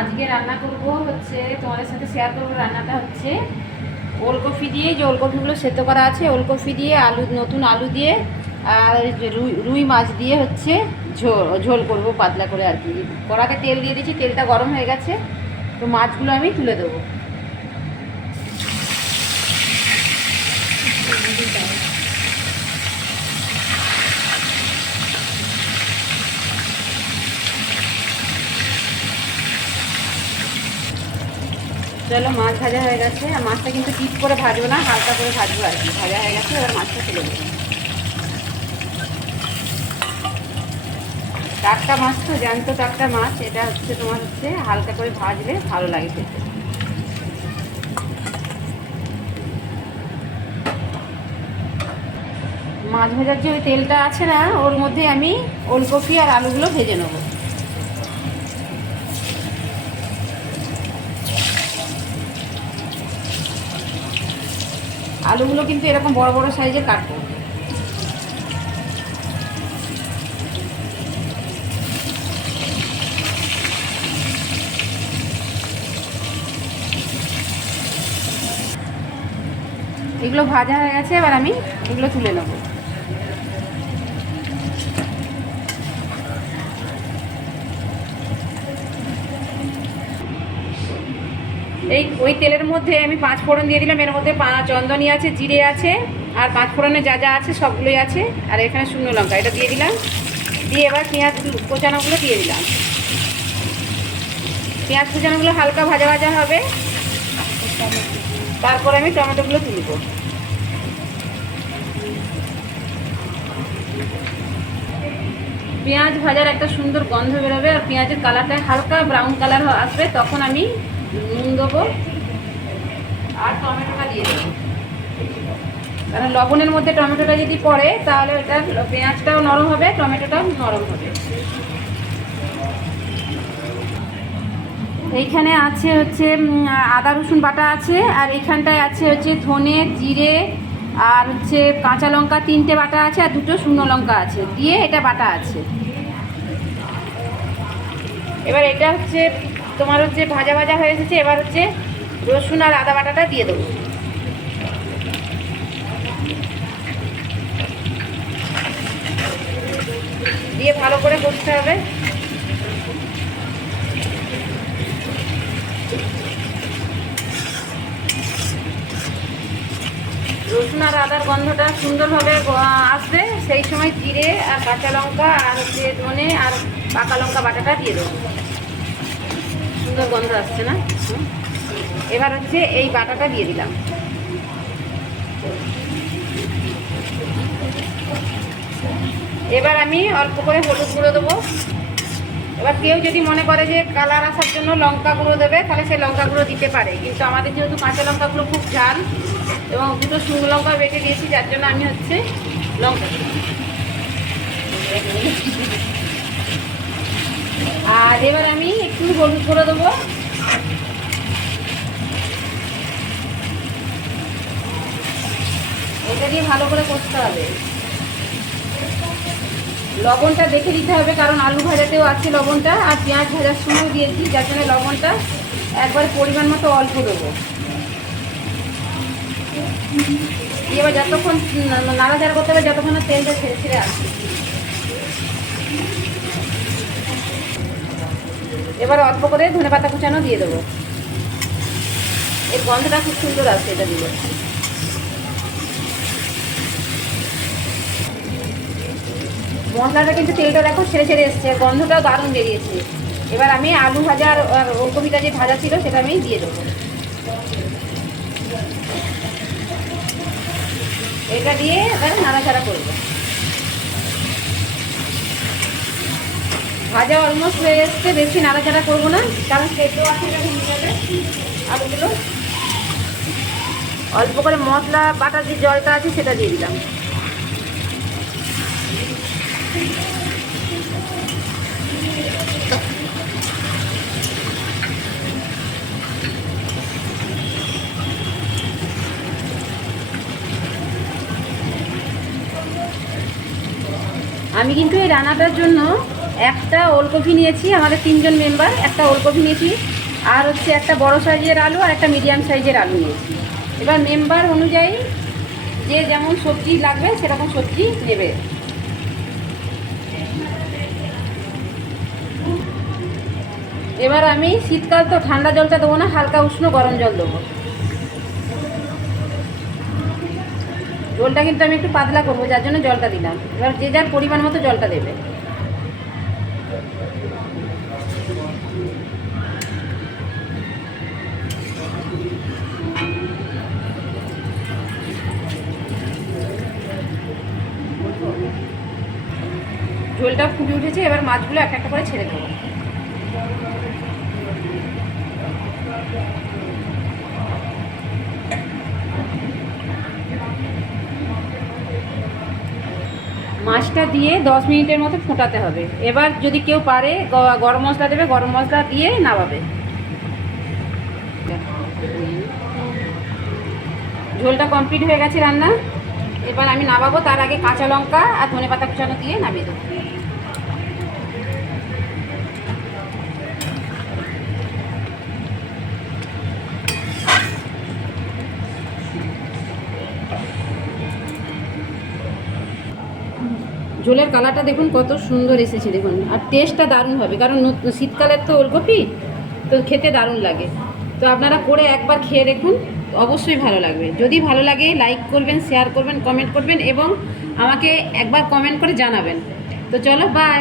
আজকে রান্না করব হচ্ছে তোমাদের সাথে শেয়ার করবো। রান্নাটা হচ্ছে ওলকপি দিয়ে, যে ওলকপিগুলো সেদ্ধ করা আছে ওলকপি দিয়ে, আলু, নতুন আলু দিয়ে, আর রুই মাছ দিয়ে হচ্ছে ঝোল করব পাতলা করে আর কি। কড়াতে তেল দিয়ে দিয়েছি, তেলটা গরম হয়ে গেছে, তো মাছগুলো আমি তুলে দেবো। চলো, মাছ ভাজা হয়ে গেছে। আর মাছটা কিন্তু ডিপ করে ভাজবো না, হালকা করে ভাজবো আর কি। ভাজা হয়ে গেছে, এবার মাছটা তুলে দেবো। টাটকা মাছ তো, জ্যান্ত টাটকা মাছ, এটা হচ্ছে তোমার হচ্ছে হালকা করে ভাজলে ভালো লাগে খেতে। মাছ ভাজার যে ওই তেলটা আছে না, ওর মধ্যে আমি ওলকপি আর আলুগুলো ভেজে নেব। আলুগুলো কিন্তু এরকম বড় বড় সাইজে কাটবো। এগুলো ভাজা হয়ে গেছে, এবার আমি এগুলো তুলে নেব। ওই তেলের মধ্যে আমি 5 ফোড়ন দিয়ে দিলাম। এর মধ্যে চন্দনী আছে, জিরে আছে, আর 5 ফোড়নে যা যা আছে সবগুলোই আছে। আর এখানে শুকনো লঙ্কা, এটা দিয়ে দিলাম। দিয়ে এবার পেঁয়াজ কোচানোগুলো দিয়ে দিলাম। পেঁয়াজ কোচানোগুলো হালকা ভাজা ভাজা হবে, তারপর আমি টমেটোগুলো তুলব। পেঁয়াজ ভাজার একটা সুন্দর গন্ধ বেরোবে, আর পেঁয়াজের কালারটা হালকা ব্রাউন কালার আসবে, তখন আমি নুন দেবো আর টমেটোটা দিয়ে দেবো। কারণ লবণের মধ্যে টমেটোটা যদি পড়ে তাহলে ওটা পেঁয়াজটাও নরম হবে, টমেটোটাও নরম হবে। এইখানে আছে হচ্ছে আদা রসুন বাটা আছে, আর এখানটায় আছে হচ্ছে ধনে, জিরে, আর হচ্ছে কাঁচা লঙ্কা 3টে বাটা আছে, আর 2টো শুকনো লঙ্কা আছে, দিয়ে এটা বাটা আছে। এবার এটা হচ্ছে তোমার হচ্ছে ভাজা ভাজা হয়ে এসেছে। এবার হচ্ছে রসুন আর আদা বাটাটা দিয়ে দেবো। দিয়ে ভালো করে কষতে হবে। রসুন আর আদার গন্ধটা সুন্দরভাবে আসবে, সেই সময় জিরে আর কাঁচা লঙ্কা আর হচ্ছে ধনে আর পাকা লঙ্কা বাটাটা দিয়ে দেবো। সুন্দর গন্ধ আসছে না? এবার হচ্ছে এই বাটাটা দিয়ে দিলাম। এবার আমি অল্প করে হলুদ গুঁড়ো দেবো। এবার কেউ যদি মনে করে যে কালার আসার জন্য লঙ্কা গুঁড়ো দেবে, তাহলে সে লঙ্কা গুঁড়ো দিতে পারে, কিন্তু আমাদের যেহেতু কাঁচা লঙ্কাগুলো খুব ঝাল এবং 2টো শুকনো লঙ্কা বেটে দিয়েছি, যার জন্য আমি হচ্ছে লঙ্কা। আর এবার আমি একটু হলুদ গুঁড়ো দেবো। এটা দিয়ে ভালো করে কষতে হবে। লবণটা দেখে দিতে হবে, কারণ আলু ভাজাতেও আছে লবণটা, আর পেঁয়াজ ভাজার সময়ও দিয়েছি, যার জন্য লবণটা একবারে পরিমাণ মতো অল্প দেবো। এবার যতক্ষণ নাড়াচাড়া করতে হবে, যতক্ষণ না তেলটা ছেড়ে ছেড়ে আসবে। এবার অল্প করে ধনেপাতা কুচানো দিয়ে দেবো। এর গন্ধটা খুব সুন্দর আসছে এটা দিলে। মশলাটা কিন্তু তেলটা দেখো ছেড়ে ছেড়ে এসছে, গন্ধটাও দারুণ বেরিয়েছে। এবার আমি আলু ভাজা আর ওলকপিটা যে ভাজা ছিল সেটা আমি দিয়ে দেবো। এটা দিয়ে এবার নাড়াচাড়া করবো। ভাজা অলমোস্ট হয়ে এসছে, বেশি নাড়াচাড়া করবো না, কারণ সেদ্ধ আছে, এটা ভেঙে যাবে আলুগুলো। অল্প করে মশলা বাটার যে জলটা আছে সেটা দিয়ে দিলাম। আমি কিন্তু এই রান্নাটার জন্য একটা ওলকপি নিয়েছি, আমাদের 3 জন মেম্বার, একটা ওলকপি নিয়েছি, আর হচ্ছে একটা বড় সাইজের আলু আর একটা মিডিয়াম সাইজের আলু নিয়েছি। এবার মেম্বার অনুযায়ী যে যেমন সবজি লাগবে সেরকম সবজি নেবে। এবার আমি শীতকাল তো ঠান্ডা জলটা দেবো না, হালকা উষ্ণ গরম জল দেবো। জলটা কিন্তু আমি একটু পাতলা করবো, যার জন্য জলটা দিলাম। এবার যে যার পরিমাণ মতো জলটা দেবে। ঝোলটা ফুটে উঠেছে, এবার মাছগুলো একটা একটা করে ছেড়ে দেবো। মাছটা দিয়ে 10 মিনিটের মতো ফোটাতে হবে। এবার যদি কেউ পারে গরম মশলা দেবে, গরম মশলা দিয়ে নামাবে। ঝোলটা কমপ্লিট হয়ে গেছে রান্না। এবার আমি নামাবো, তার আগে কাঁচা লঙ্কা আর ধনেপাতা কুচানো দিয়ে নামিয়ে দেবো। ঝোলের কালারটা দেখুন কত সুন্দর এসেছে, দেখুন। আর টেস্টটা দারুণ হবে, কারণ শীতকালের তো ওলকপি তো খেতে দারুণ লাগে। তো আপনারা করে একবার খেয়ে দেখুন, অবশ্যই ভালো লাগবে। যদি ভালো লাগে লাইক করবেন, শেয়ার করবেন, কমেন্ট করবেন এবং আমাকে একবার কমেন্ট করে জানাবেন। তো চলো, বাই।